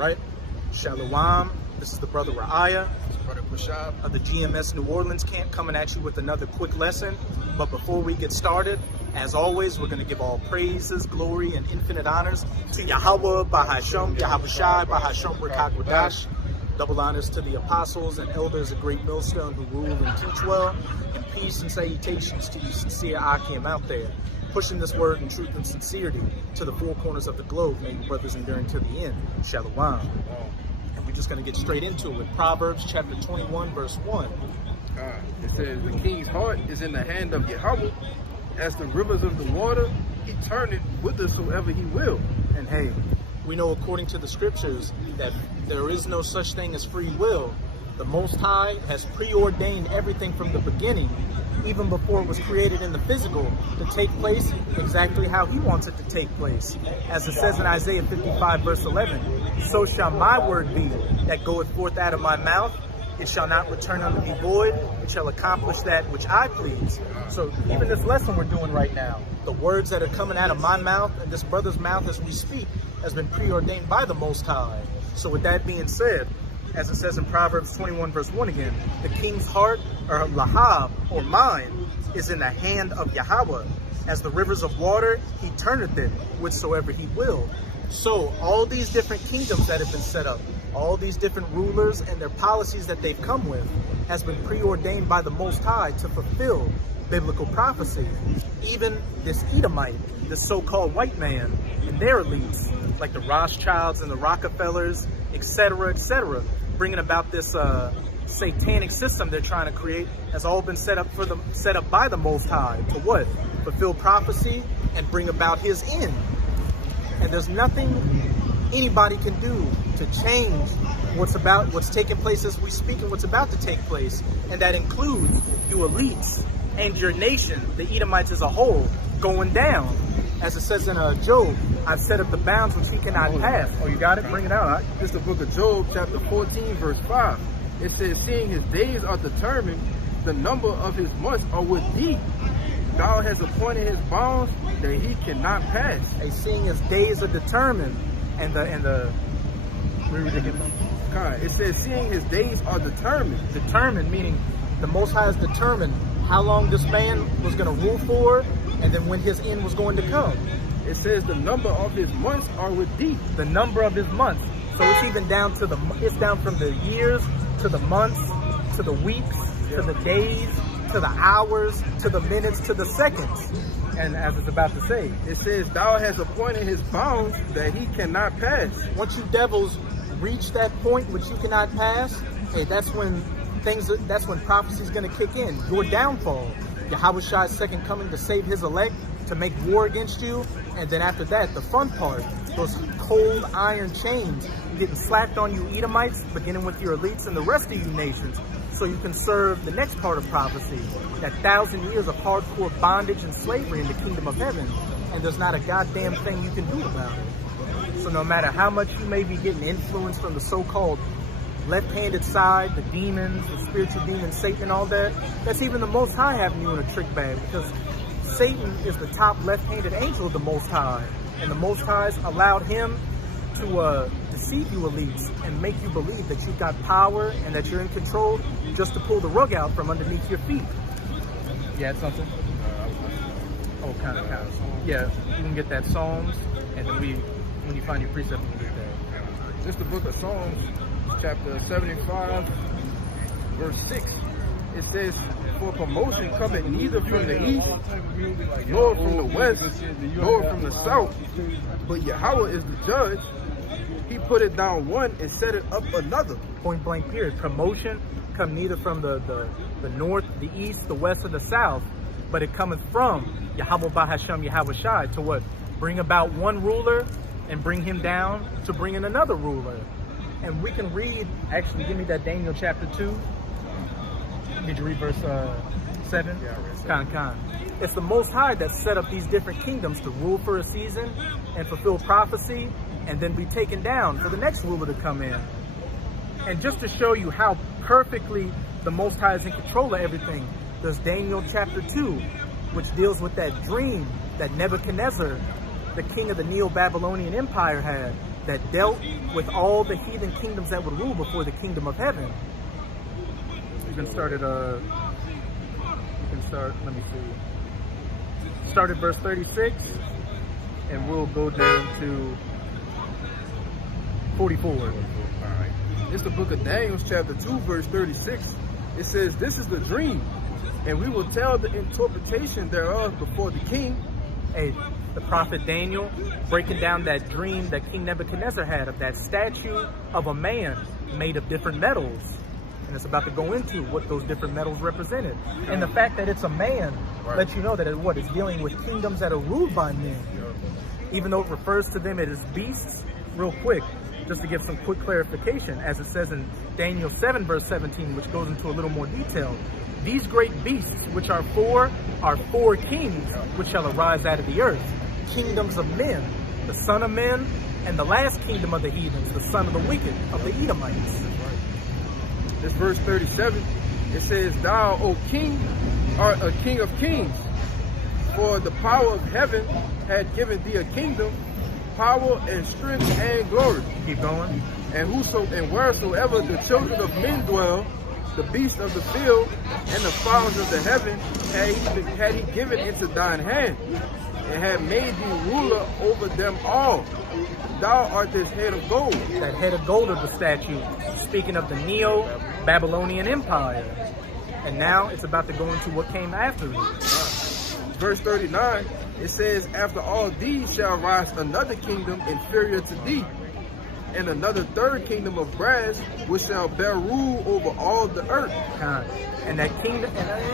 right? Shalom. This is the brother Ra'aya Brother Rashad of the GMS New Orleans camp, coming at you with another quick lesson. But before we get started, as always, we're going to give all praises, glory, and infinite honors to Yahweh, Bahasham, Yahawashi, Bahasham, Rakakwadash. Double honors to the apostles and elders of Great Millstone who rule and teach well. And peace and salutations to you sincere Akim out there, pushing this word in truth and sincerity to the four corners of the globe. May you brothers enduring to the end. Shalom. And we're just going to get straight into it. Proverbs chapter 21, verse 1. It says, the king's heart is in the hand of Yahweh, as the rivers of the water, he turneth whithersoever he will. And hey, we know according to the scriptures that there is no such thing as free will. The Most High has preordained everything from the beginning, even before it was created in the physical, to take place exactly how he wants it to take place. As it says in Isaiah 55 verse 11, so shall my word be that goeth forth out of my mouth. It shall not return unto me void. It shall accomplish that which I please. So even this lesson we're doing right now, the words that are coming out of my mouth and this brother's mouth as we speak has been preordained by the Most High. So with that being said, as it says in Proverbs 21 verse 1 again, the king's heart, or lahab, or mind, is in the hand of Yahweh. As the rivers of water, he turneth it whithersoever he will. So all these different kingdoms that have been set up, all these different rulers and their policies that they've come with, has been preordained by the Most High to fulfill biblical prophecy. Even this Edomite, this so-called white man, and their elites, like the Rothschilds and the Rockefellers, etc., bringing about this satanic system they're trying to create, has all been set up by the Most High to what? Fulfill prophecy and bring about his end. And there's nothing anybody can do to change what's taking place as we speak and what's about to take place. And that includes you elites and your nation, the Edomites as a whole, going down. As it says in Job, I've set up the bounds which he cannot pass. Oh, you got it? Bring it out. This is the book of Job, chapter 14, verse 5. It says, seeing his days are determined, the number of his months are with thee. Thou hast appointed his bounds that he cannot pass. Hey, seeing his days are determined, and the it says, seeing his days are determined. Determined, meaning the Most High has determined how long this man was going to rule for, and then when his end was going to come. It says the number of his months are with thee. The number of his months. So it's even down to it's down from the years to the months, to the weeks, to the days, to the hours, to the minutes, to the seconds. And as it's about to say, it says, thou hast appointed his bounds that he cannot pass. Once you devils reach that point which you cannot pass, hey, that's when prophecy is going to kick in. Your downfall. Yahawashi's second coming to save his elect, to make war against you. And then after that, the fun part, those cold iron chains getting slapped on you Edomites, beginning with your elites and the rest of you nations, so you can serve the next part of prophecy, that 1,000 years of hardcore bondage and slavery in the kingdom of heaven, and there's not a goddamn thing you can do about it. So no matter how much you may be getting influence from the so-called left-handed side, the demons, the spiritual demons, Satan and all that, that's even the Most High having you in a trick bag, because Satan is the top left-handed angel of the Most High, and the Most High's allowed him to deceive you elites and make you believe that you've got power and that you're in control, just to pull the rug out from underneath your feet. You had something? Oh, kind of. Yeah, you can get that Psalms, and then when you find your precept, you can get that. This is the book of Psalms, chapter 75, verse 6. It says, for promotion cometh neither from the east, nor from the west, nor from the south, but Yahweh is the judge. He put it down one and set it up another. Point blank period. Promotion come neither from the north, the east, the west, or the south, but it cometh from Yahweh Bahasham Yahawashi to what? Bring about one ruler and bring him down to bring in another ruler. And we can read, actually, give me that Daniel chapter 2. Did you read verse 7? Yeah, I read 7. It's the Most High that set up these different kingdoms to rule for a season and fulfill prophecy, and then be taken down for the next ruler to come in. And just to show you how perfectly the Most High is in control of everything, there's Daniel chapter 2, which deals with that dream that Nebuchadnezzar, the king of the Neo-Babylonian Empire, had, that dealt with all the heathen kingdoms that would rule before the kingdom of heaven. You can start at let me see. Start at verse 36, and we'll go down to 44. All right. It's the book of Daniel, chapter 2, verse 36. It says, "This is the dream, and we will tell the interpretation thereof before the king." Hey, the prophet Daniel breaking down that dream that King Nebuchadnezzar had of that statue of a man made of different metals. And it's about to go into what those different metals represented. And the fact that it's a man lets you know that it's dealing with kingdoms that are ruled by men. Even though it refers to them as beasts, real quick, just to give some quick clarification, as it says in Daniel 7, verse 17, which goes into a little more detail. These great beasts, which are four kings, which shall arise out of the earth. Kingdoms of men, the son of men, and the last kingdom of the heathens, the son of the wicked, of the Edomites. This verse 37, it says, "Thou, O king, art a king of kings, for the power of heaven had given thee a kingdom, power and strength and glory." Keep going. "And wheresoever the children of men dwell, the beasts of the field and the fowls of the heaven had he given into thine hand, and had made thee ruler over them all. Thou art this head of gold." That head of gold of the statue, speaking of the Neo-Babylonian Empire. And now it's about to go into what came after it. Verse 39, it says, "After all these shall rise another kingdom inferior to thee, and another third kingdom of brass, which shall bear rule over all the earth." And that kingdom,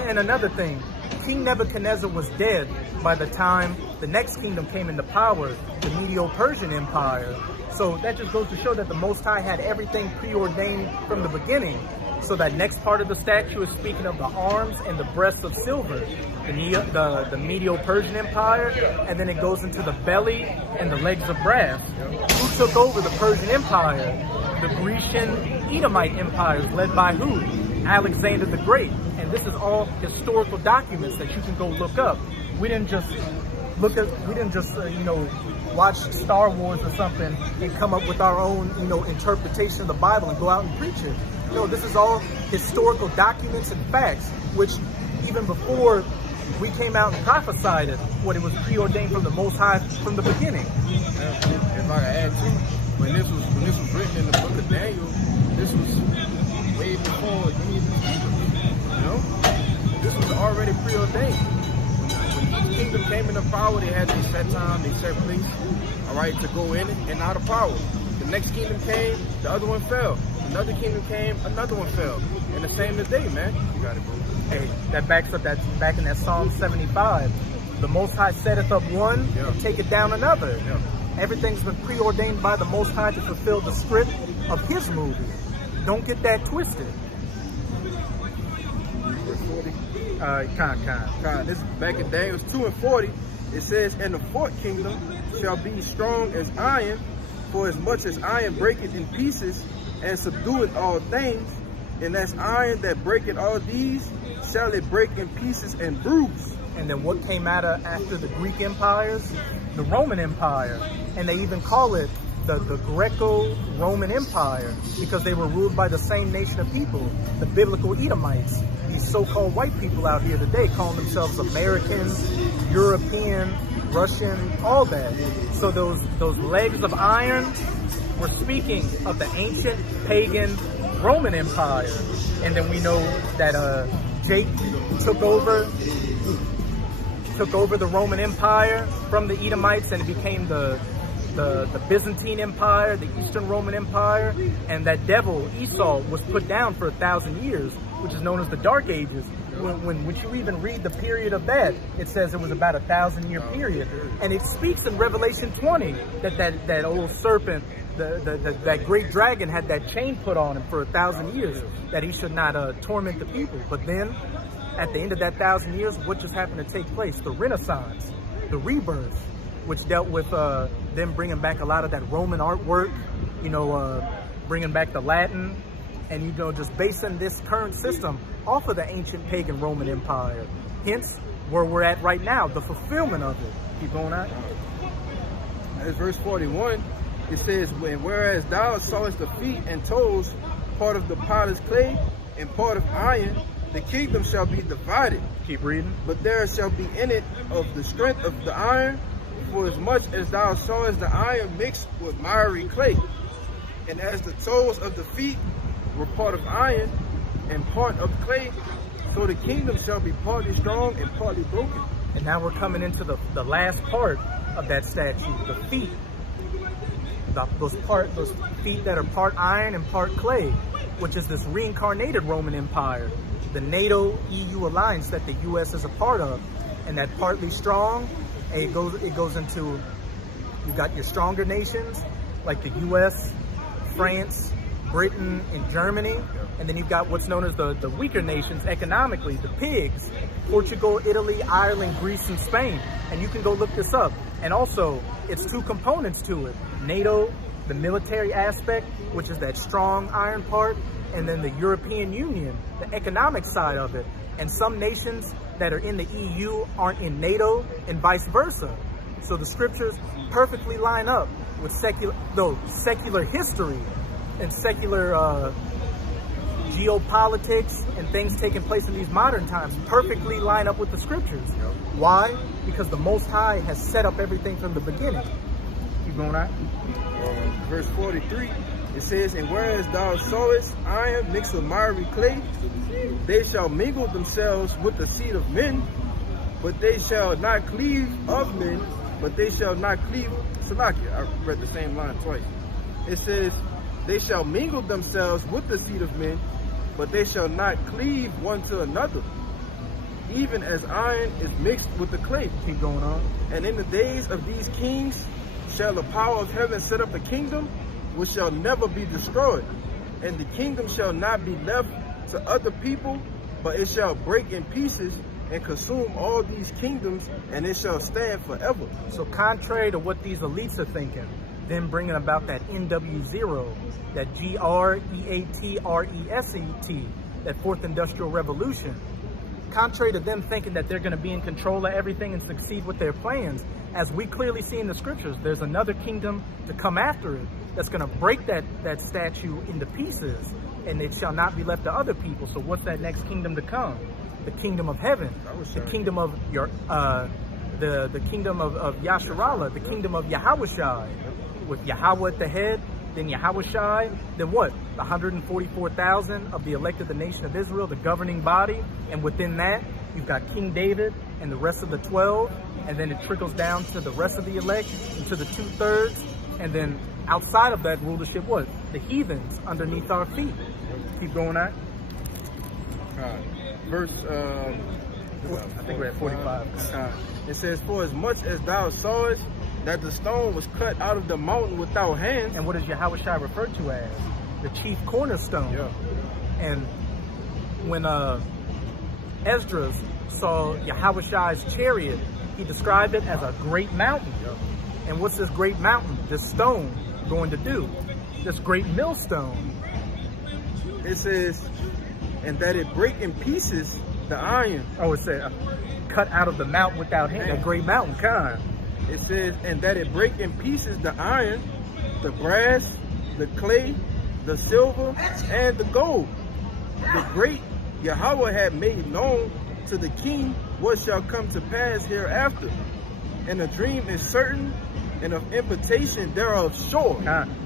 and another thing, King Nebuchadnezzar was dead by the time the next kingdom came into power, the Medo-Persian Empire. So that just goes to show that the Most High had everything preordained from the beginning. So that next part of the statue is speaking of the arms and the breasts of silver, the Medo-Persian Empire, and then it goes into the belly and the legs of brass. Who took over the Persian Empire? The Grecian Edomite empires, led by who? Alexander the Great. And this is all historical documents that you can go look up. We didn't just watch Star Wars or something and come up with our own, interpretation of the Bible and go out and preach it. No, this is all historical documents and facts, which even before we came out and prophesied it, it was preordained from the Most High from the beginning. If I could add too, when this was written in the book of Daniel, this was way before this was already preordained. When each kingdom came into power, they had their set time, their set place, all right, to go in and out of power. The next kingdom came, the other one fell. Another kingdom came, another one fell. And the same today, man. You got it, bro. Hey, that backs up back in that Psalm 75. The Most High setteth up one and taketh down another. Yeah. Everything's been preordained by the Most High to fulfill the script of his movie. Don't get that twisted. This is back in Daniel 2 and 40. It says, "And the fourth kingdom shall be strong as iron, for as much as iron breaketh in pieces, and subdueth all things, and as iron that breaketh all these, shall it break in pieces and bruise." And then what came out after the Greek empires? The Roman Empire. And they even call it the Greco-Roman Empire, because they were ruled by the same nation of people, the biblical Edomites. These so-called white people out here today calling themselves Americans, European, Russian, all that. So those legs of iron were speaking of the ancient pagan Roman Empire. And then we know that Jake took over the Roman Empire from the Edomites, and it became the Byzantine Empire, the Eastern Roman Empire, and that devil Esau was put down for 1,000 years, which is known as the Dark Ages. When you even read the period of that, it says it was about 1,000-year period, and it speaks in Revelation 20 that old serpent, that great dragon, had that chain put on him for 1,000 years, that he should not torment the people. But then, at the end of that 1,000 years, what just happened to take place? The Renaissance, the rebirth, which dealt with them bringing back a lot of that Roman artwork, bringing back the Latin, and just basing this current system off of the ancient pagan Roman Empire. Hence, where we're at right now, the fulfillment of it. Keep going on. As verse 41, It says, whereas thou sawest the feet and toes, part of the potter's clay and part of iron, the kingdom shall be divided. Keep reading. But there shall be in it of the strength of the iron, for as much as thou sawest the iron mixed with miry clay. And as the toes of the feet were part of iron and part of clay, so the kingdom shall be partly strong and partly broken. And now we're coming into the last part of that statue, the feet. Those feet that are part iron and part clay, which is this reincarnated Roman Empire, the NATO-EU alliance that the U.S. is a part of, and that partly strong, and it goes into, you've got your stronger nations like the U.S., France, Britain, and Germany, and then you've got what's known as the weaker nations economically, the pigs, Portugal, Italy, Ireland, Greece, and Spain. And you can go look this up. And also, it's two components to it. NATO, the military aspect, which is that strong iron part, and then the European Union, the economic side of it. And some nations that are in the EU aren't in NATO, and vice versa. So the scriptures perfectly line up with secular history and secular geopolitics and things taking place in these modern times perfectly line up with the scriptures. Why? Because the Most High has set up everything from the beginning. Keep going on. Verse 43, it says, and whereas thou sawest iron mixed with miry clay, they shall mingle themselves with the seed of men, but they shall not cleave of men, but they shall not cleave. Salakia, I read the same line twice. It says, they shall mingle themselves with the seed of men, but they shall not cleave one to another, even as iron is mixed with the clay. Keep going on. And in the days of these kings shall the power of heaven set up a kingdom which shall never be destroyed, and the kingdom shall not be left to other people, but it shall break in pieces and consume all these kingdoms, and it shall stand forever. So contrary to what these elites are thinking, them bringing about that NW0, that GREATRESET, that fourth industrial revolution, contrary to them thinking that they're going to be in control of everything and succeed with their plans, as we clearly see in the scriptures, there's another kingdom to come after it that's going to break that statue into pieces, and it shall not be left to other people. So what's that next kingdom to come? The kingdom of heaven, the kingdom of your the kingdom of Yasharallah, the kingdom of Yahawashi, with Yahweh at the head, then Yahawashi, then what? The 144,000 of the elect of the nation of Israel, the governing body, and within that, you've got King David and the rest of the 12, and then it trickles down to the rest of the elect, and to the 2/3, and then outside of that rulership, what? The heathens underneath our feet. Keep going on. Verse, I think we're at 45. It says, for as much as thou sawest that the stone was cut out of the mountain without hands. And what is Yahawashi referred to as? The chief cornerstone. Yeah. And when Esdras saw Yahawashi's chariot, he described it as a great mountain. Yeah. And what's this great mountain, this stone, going to do? This great millstone. It says, and that it break in pieces the iron. Oh, it said cut out of the mountain without hands. A great mountain, kind. It says, and that it break in pieces the iron, the brass, the clay, the silver, and the gold. The great Yahweh had made known to the king what shall come to pass hereafter. And the dream is certain, and of interpretation thereof sure.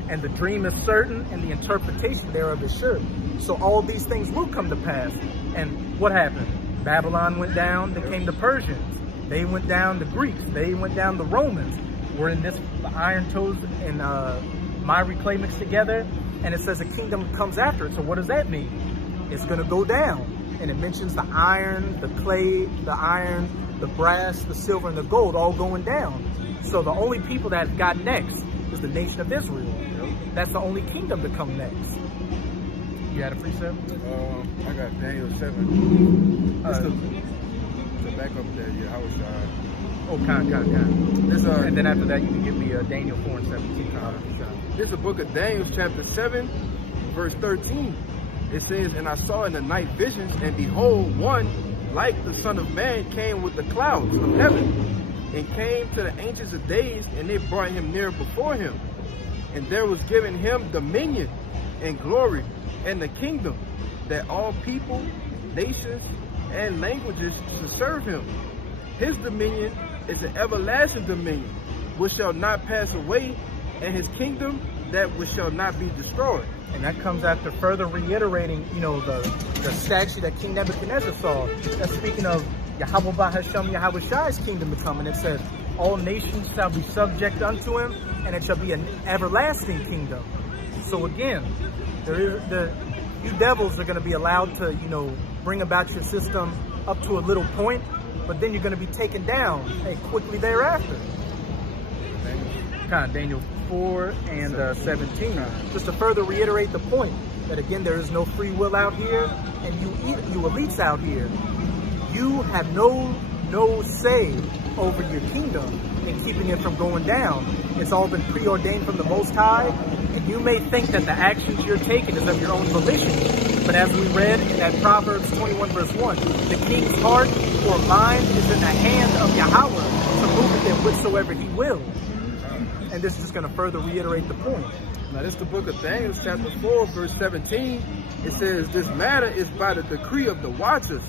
And the dream is certain, and the interpretation thereof is sure. So all these things will come to pass. And what happened? Babylon went down, they came the Persians. They went down the Greeks. They went down the Romans. We're in this iron toes and miry clay mixed together. And it says a kingdom comes after it. So what does that mean? It's going to go down. And it mentions the iron, the clay, the iron, the brass, the silver, and the gold all going down. So the only people that got next is the nation of Israel. That's the only kingdom to come next. You had a precept? I got Daniel 7. To back up that, Yahawashi. Oh, kind. And then after that, you can give me Daniel 4 and 17. This is the book of Daniel, chapter 7, verse 13. It says, and I saw in the night visions, and behold, one like the Son of Man came with the clouds of heaven, and came to the Ancients of Days, and they brought him near before him. And there was given him dominion and glory and the kingdom, that all people, nations, and languages should serve him. His dominion is an everlasting dominion, which shall not pass away, and his kingdom that which shall not be destroyed. And that comes after further reiterating, the statue that King Nebuchadnezzar saw. That's speaking of Yahweh Bahashem Yahweh Shai's kingdom to come. And it says, all nations shall be subject unto him, and it shall be an everlasting kingdom. So again, you devils are going to be allowed to, bring about your system up to a little point, but then you're going to be taken down quickly thereafter. Daniel 4 and 17. Just to further reiterate the point that again, there is no free will out here, and you elites out here, you have no say over your kingdom and keeping it from going down. It's all been preordained from the Most High, and you may think that the actions you're taking is of your own volition. But as we read in that Proverbs 21 verse 1, the king's heart or mind is in the hand of Yahweh to move it whithersoever he will. And this is just going to further reiterate the point. Now this is the book of Daniel, chapter 4, verse 17. It says, this matter is by the decree of the watchers,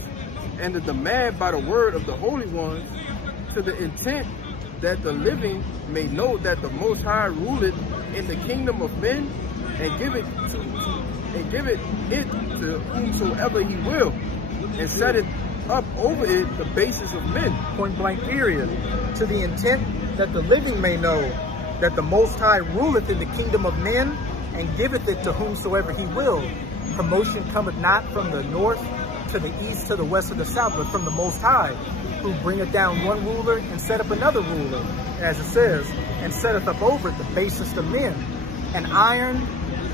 and the demand by the word of the holy ones, to the intent that the living may know that the Most High ruleth in the kingdom of men, and give it to whomsoever he will, and set it up over it the basis of men. Point blank period. To the intent that the living may know that the Most High ruleth in the kingdom of men, and giveth it to whomsoever he will. Promotion cometh not from the north, to the east, to the west, or the south, but from the Most High, who bringeth down one ruler and set up another ruler. And as it says, and setteth up over it the basest of men. And iron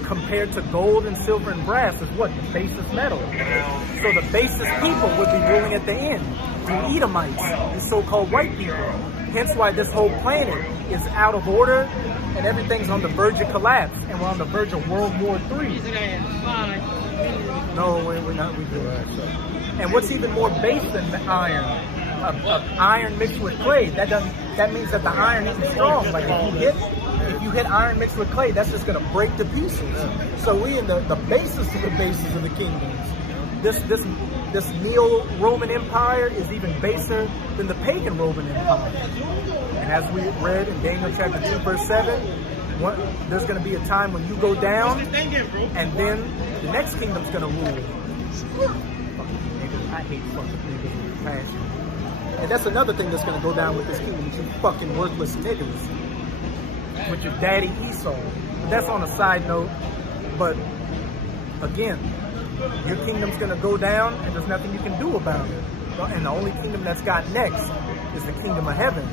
compared to gold and silver and brass is what? The basest metal. So the basest people would be ruling at the end. The Edomites, the so-called white people. Hence why this whole planet is out of order and everything's on the verge of collapse. And we're on the verge of World War III. No, we're not. We do that. And what's even more base than the iron? Iron mixed with clay. That means that the iron isn't strong. Like if you hit iron mixed with clay, that's just gonna break to pieces. So we in the basis of the bases of the kingdoms. This Neo-Roman Empire is even baser than the pagan Roman Empire. And as we read in Daniel chapter 2 verse 7, there's going to be a time when you go down, and then the next kingdom's going to rule. I hate fucking niggas with passion. And that's another thing that's going to go down with this kingdom, you fucking worthless niggas. With your daddy Esau. That's on a side note, but again, your kingdom's going to go down, and there's nothing you can do about it. And the only kingdom that's got next is the kingdom of heaven.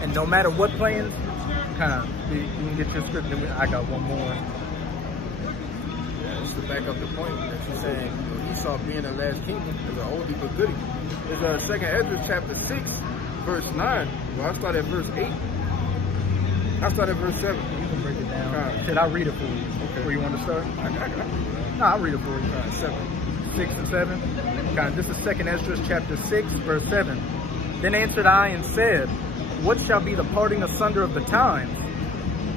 And no matter what plans, you can get your script, and I got one more. Just to back up the point that you're saying, Esau being the last kingdom is an oldie but goodie. It's 2nd Ezra chapter 6, verse 9. Well, I start at verse 8. I start at verse 7. You can break it down. Should I read it for you? Okay. Where you want to start? No, I'll read it for you. 6 and 7. This is 2nd Ezra chapter 6, verse 7. Then answered I and said, what shall be the parting asunder of the times?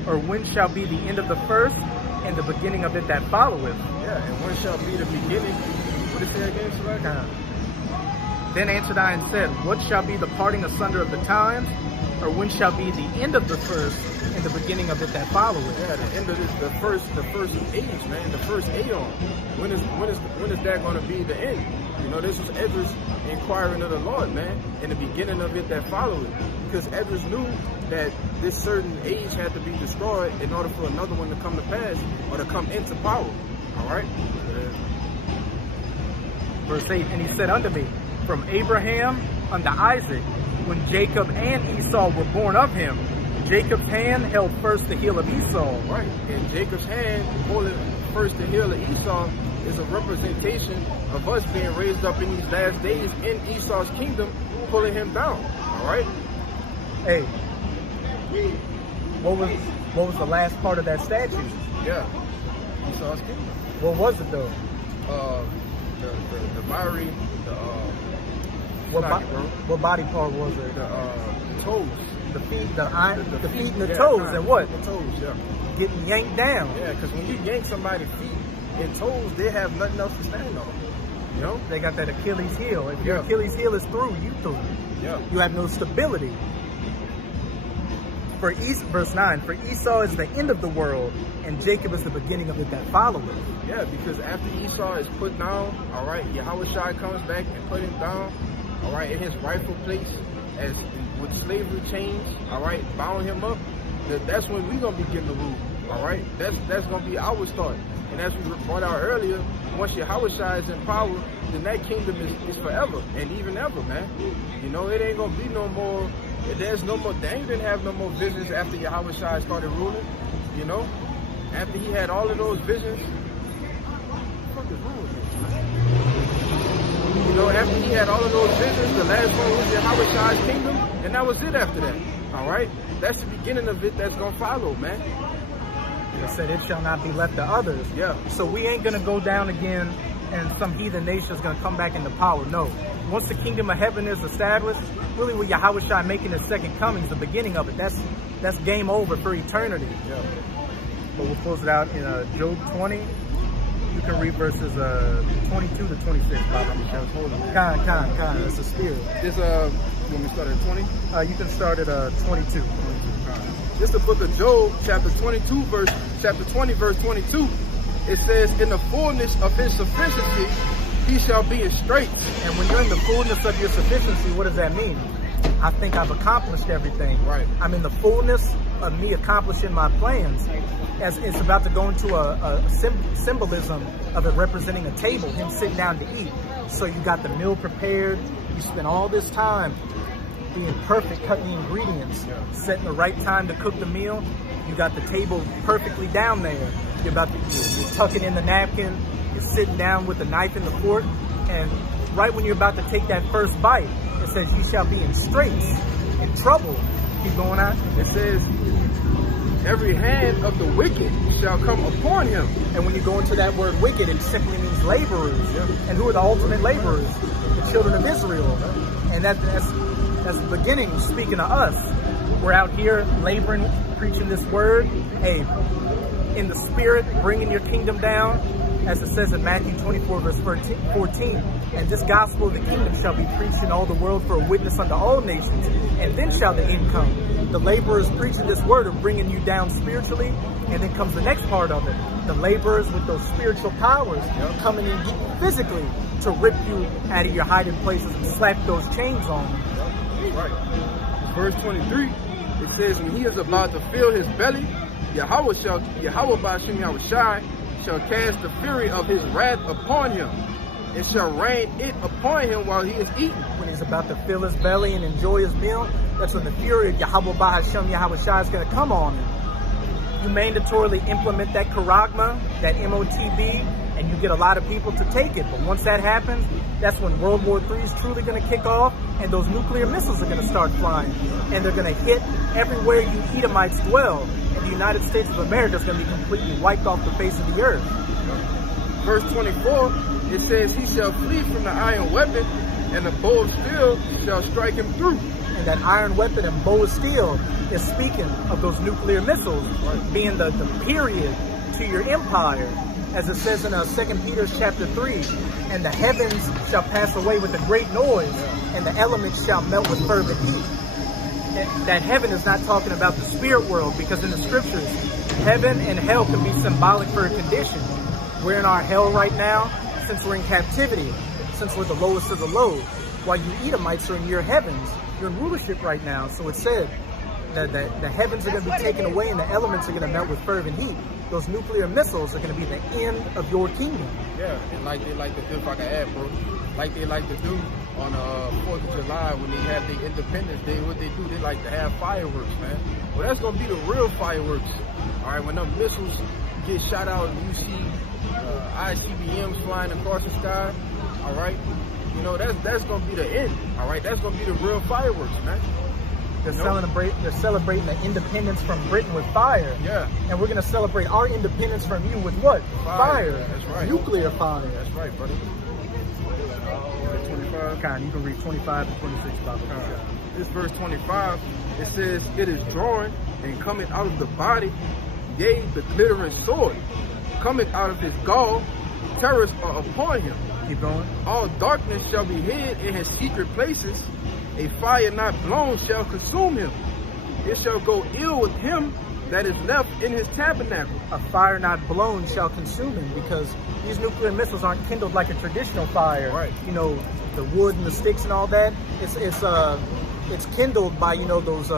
Or when shall be the end of the first, and the beginning of it that followeth? Yeah, and when shall be the beginning? What is that again, Shalak? Then answered I and said, what shall be the parting asunder of the times? Or when shall be the end of the first, and the beginning of it that followeth? Yeah, the end of this, the first age, man, the first aeon. When is that going to be the end? This was Ezra's inquiring of the Lord, man, in the beginning of it that followed. Because Ezra knew that this certain age had to be destroyed in order for another one to come to pass or to come into power. All right? Verse 8, and he said unto me, from Abraham unto Isaac, when Jacob and Esau were born of him, Jacob's hand held first the heel of Esau. Right, and Jacob's hand holding first the heel of Esau is a representation of us being raised up in these last days in Esau's kingdom, pulling him down. All right? Hey, what was the last part of that statue? Yeah, Esau's kingdom. What was it though? The Mari, What body part was it? The toes. The feet, the feet and the yeah, toes, and what? The toes, yeah. Getting yanked down. Yeah, because when you yank somebody's feet and toes, they have nothing else to stand on. You know? They got that Achilles heel. If your Achilles heel is through, you through. Yeah. You have no stability. Verse 9, for Esau is the end of the world, and Jacob is the beginning of it that followeth. Yeah, because after Esau is put down, all right, Yahushua comes back and put him down, all right, in his rightful place, as with slavery chains, all right, bound him up. That's when we're gonna begin to rule, all right. That's gonna be our start. And as we brought out earlier, once Yahushua is in power, then that kingdom is forever and even ever, man. You know, it ain't gonna be no more. There's no more. Daniel didn't have no more visions after Yahushua started ruling. You know, after he had all of those visions. What the fuck is wrong with him? You know, after he had all of those visions, the last one was Yahushua's kingdom, and that was it after that. All right, that's the beginning of it that's gonna follow, man. It said it shall not be left to others. Yeah. So we ain't gonna go down again and some heathen nation is gonna come back into power. No. Once the kingdom of heaven is established, really with Yahushua making his second coming is the beginning of it. That's game over for eternity. Yeah. But we'll close it out in Job 20. You can read verses 22 to 26. Kind. That's the spirit. This when we start at 20? You can start at 22. This is the book of Job, chapter 20, verse 22. It says, in the fullness of his sufficiency, he shall be in straits. And when you're in the fullness of your sufficiency, what does that mean? I think I've accomplished everything. Right. I'm in the fullness of me accomplishing my plans. As it's about to go into a symbolism of it representing a table, him sitting down to eat. So you got the meal prepared. You spend all this time being perfect, cutting the ingredients, setting the right time to cook the meal. You got the table perfectly down there. You're tucking in the napkin. You're sitting down with the knife and the fork. And right when you're about to take that first bite, it says, "You shall be in straits, in trouble." Keep going on. It says, every hand of the wicked shall come upon him. And when you go into that word wicked, it simply means laborers. And who are the ultimate laborers? The children of Israel. And that's the beginning, speaking to us. We're out here laboring, preaching this word. Hey, in the spirit, bringing your kingdom down, as it says in Matthew 24, verse 14. And this gospel of the kingdom shall be preached in all the world for a witness unto all nations, and then shall the end come. The laborers preaching this word are bringing you down spiritually, and then comes the next part of it. The laborers with those spiritual powers coming in physically to rip you out of your hiding places and slap those chains on you. Right. Verse 23, it says, when he is about to fill his belly, Yahweh Ba'ashem Yahushai shall cast the fury of his wrath upon him, and shall rain it upon him while he is eating. When he's about to fill his belly and enjoy his meal, that's when the fury of Yahweh Ba'ashem Yahushai is going to come on him. You mandatorily implement that charagma, that MOTB, and you get a lot of people to take it. But once that happens, that's when World War III is truly going to kick off, and those nuclear missiles are going to start flying. And they're going to hit everywhere you Edomites dwell. And the United States of America is going to be completely wiped off the face of the earth. Verse 24, it says, he shall flee from the iron weapon, and the bow of steel shall strike him through. And that iron weapon and bow of steel is speaking of those nuclear missiles being the period to your empire. As it says in 2 Peter chapter 3, and the heavens shall pass away with a great noise, and the elements shall melt with fervent heat. That heaven is not talking about the spirit world, because in the scriptures, heaven and hell can be symbolic for a condition. We're in our hell right now, since we're in captivity, since we're the lowest of the low, while you Edomites are in your heavens. You're in rulership right now. So it said that the heavens are going to be taken away and the elements are going to melt with fervent heat. Those nuclear missiles are going to be the end of your kingdom. Yeah, and like they like to do, if I can add, bro, like they like to do on 4th of July when they have their Independence Day, what they do, they like to have fireworks, man. Well, that's going to be the real fireworks. All right, when them missiles get shot out and you see ICBMs flying across the sky, all right, you know, that's going to be the end, all right? That's going to be the real fireworks, man. They're celebrating the independence from Britain with fire. Yeah. And we're going to celebrate our independence from you with what? Fire. That's right. Nuclear fire. That's right, brother. 25. Kind, you can read 25 and 26 about the God. This verse 25, it says, "It is drawing and coming out of the body, yea, the glittering sword, coming out of his gall, terrors are upon him. Keep going. All darkness shall be hid in his secret places, a fire not blown shall consume him. It shall go ill with him that is left in his tabernacle." A fire not blown shall consume him, because these nuclear missiles aren't kindled like a traditional fire. Right. You know, the wood and the sticks and all that. It's kindled by, you know, those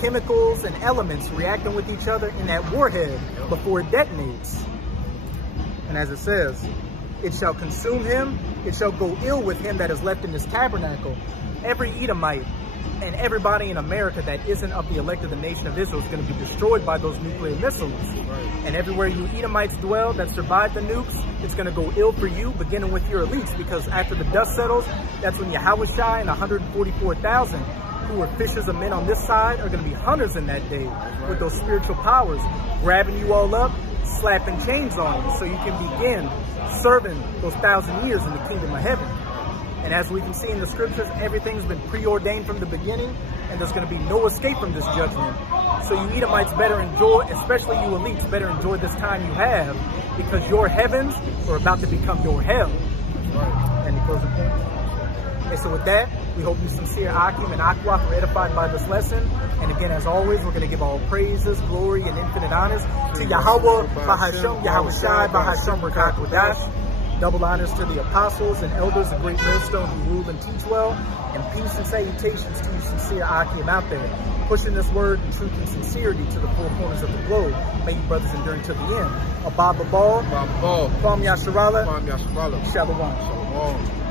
chemicals and elements reacting with each other in that warhead before it detonates. And as it says, it shall consume him, it shall go ill with him that is left in his tabernacle. Every Edomite and everybody in America that isn't of the elect of the nation of Israel is going to be destroyed by those nuclear missiles. Right. And everywhere you Edomites dwell that survived the nukes, it's going to go ill for you, beginning with your elites, because after the dust settles, that's when Yahushua and 144,000 who were fishers of men on this side are going to be hunters in that day with those spiritual powers, grabbing you all up, slapping chains on you so you can begin serving those 1,000 years in the kingdom of heaven. And as we can see in the scriptures, everything's been preordained from the beginning, and there's going to be no escape from this judgment. So you Edomites better enjoy, especially you elites, better enjoy this time you have, because your heavens are about to become your hell. Right. Any closing points? And so with that, we hope you sincere Akim and Akwak were edified by this lesson. And again, as always, we're going to give all praises, glory, and infinite honors to Yahweh, Bahashem, Yahushai, Bahashem, Berkat Wadash. Double honors to the apostles and elders of Great Millstone who rule and teach well. And peace and salutations to you sincere Akim out there, pushing this word in truth and sincerity to the four corners of the globe. May you brothers endure to the end. Abba Babal, Ball. Kwam Yasharala, Kwam Yasharala. Shalom. Shalom.